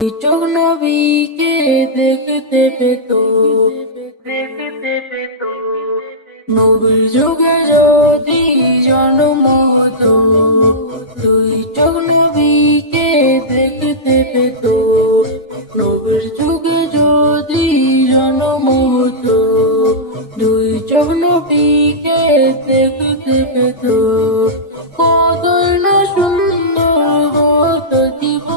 চোখ নবীকে দেখতে পেত, নবীর যুগে যদি জন্ম হতো, দুই চোখ নবীকে দেখতে পেত, নবীর যুগে যদি জন্ম হতো, দুই চোখ নবীকে দেখতে পেত, কতই না সুন্দর হতো জীবন,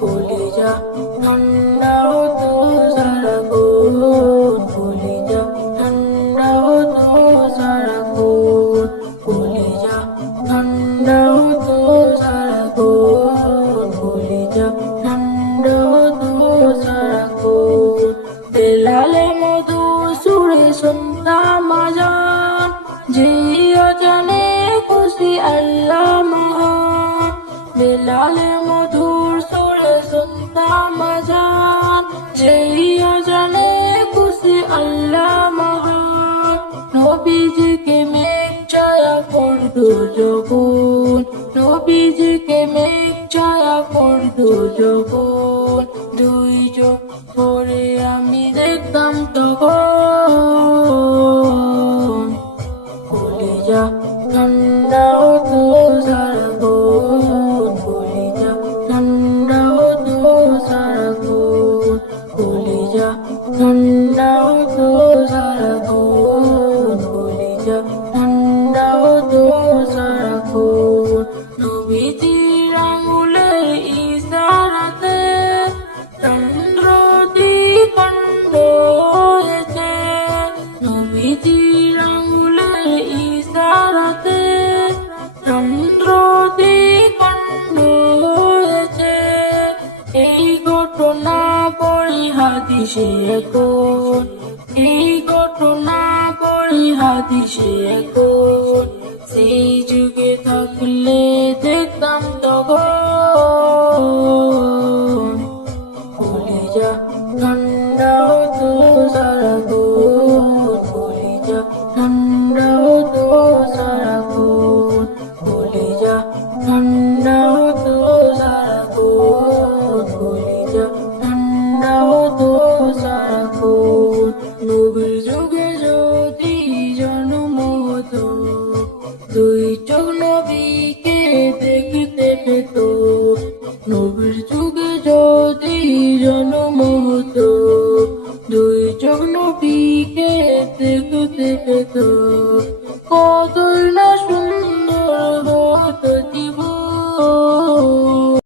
কলিজা ঠান্ডা হতো সারাক্ষণ, কলিজা ঠান্ডা হতো সারাক্ষণ, কলিজা ঠান্ডা হতো সারাক্ষণ, কলিজা ঠান্ডা হতো সারাক্ষণ। বেলালে মধু সুরে শুনতাম আজান, যে আজানে খুশি আল্লাহ মহান, বেলালে মধুর সুরে শুনতাম আজান, যে আজানে খুশি আল্লাহ মহান। নবীজিকে মেঘ ছায়া করতো যখন, নবীজিকে মেঘ ছায়া করতো যখন, দুই চোখ ভরে আমি দেখতাম তখন, কলিজা ঠান্ডা হতো সারাক্ষণ, কলিজা ঠান্ডা হতো সারাক্ষণ, কলিজা ঠান্ডা হতো সারাক্ষণ, কলিজা ঠান্ডা হতো সারাক্ষণ। নবীজির আঙুলের ইশারাতে চন্দ্র দ্বিখণ্ড হয়েছে, নবীজির আঙুলের ইশারাতে চন্দ্র দ্বিখণ্ড হয়েছে। এই ঘটনা পড়ি হাদিসে এখন, এই ঘটনা পড়ি হাদিসে এখন, সেই যুগে থাকলে দেখতাম তখন।